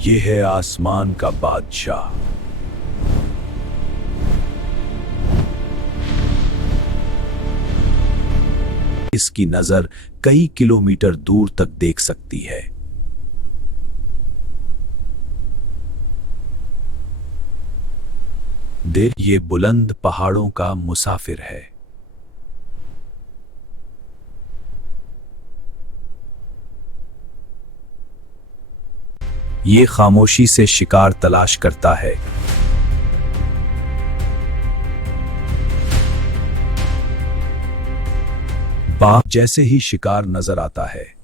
ये है आसमान का बादशाह। इसकी नजर कई किलोमीटर दूर तक देख सकती है। ये बुलंद पहाड़ों का मुसाफिर है। ये खामोशी से शिकार तलाश करता है। बाघ जैसे ही शिकार नजर आता है,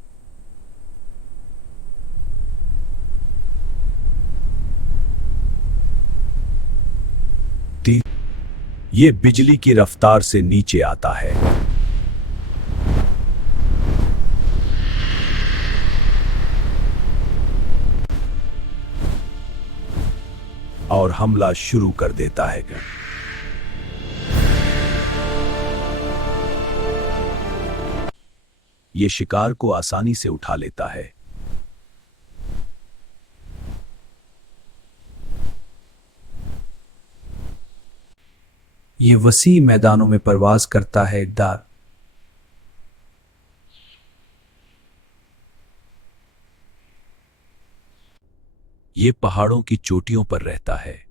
ये बिजली की रफ्तार से नीचे आता है। और हमला शुरू कर देता है। ये शिकार को आसानी से उठा लेता है। ये वसी मैदानों में परवाज करता है। ये पहाड़ों की चोटियों पर रहता है।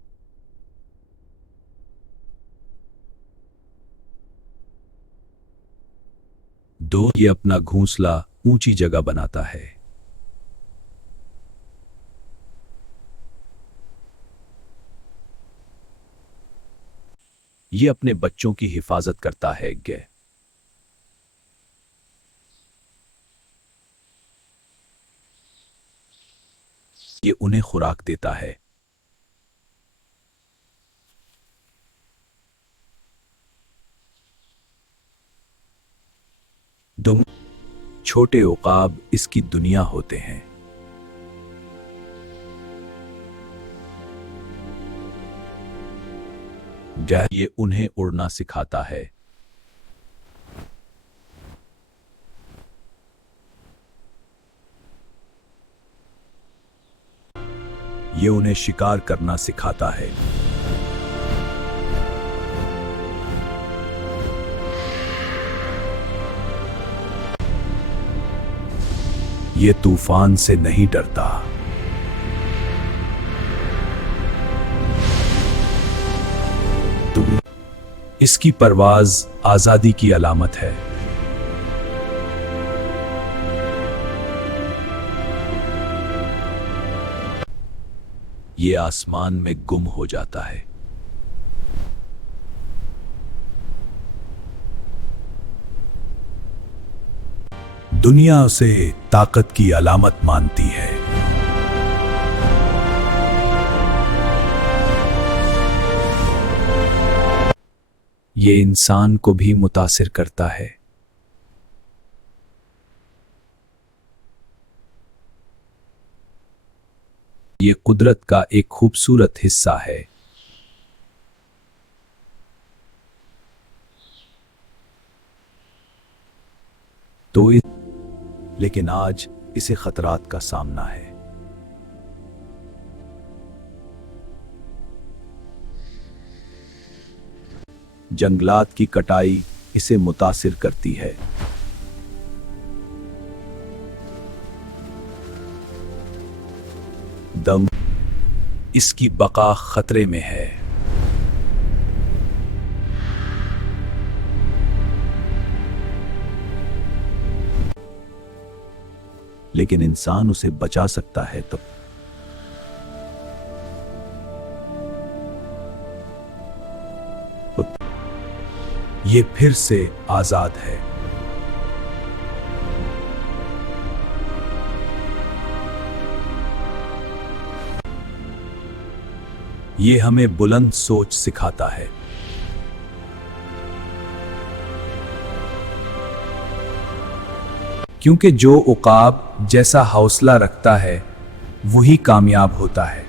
ये अपना घोंसला ऊंची जगह बनाता है। ये अपने बच्चों की हिफाजत करता है। ये उन्हें खुराक देता है। छोटे उकाब इसकी दुनिया होते हैं। ये उन्हें उड़ना सिखाता है। ये उन्हें शिकार करना सिखाता है। ये तूफान से नहीं डरता। इसकी परवाज आजादी की अलामत है। ये आसमान में गुम हो जाता है। दुनिया उसे ताकत की अलामत मानती है। ये इंसान को भी मुतासिर करता है। ये कुदरत का एक खूबसूरत हिस्सा है। लेकिन आज इसे खतरात का सामना है। जंगलात की कटाई इसे मुतासिर करती है। इसकी बका खतरे में है। लेकिन इंसान उसे बचा सकता है तो ये फिर से आजाद है। ये हमें बुलंद सोच सिखाता है। क्योंकि जो उकाब जैसा हौसला रखता है वही कामयाब होता है।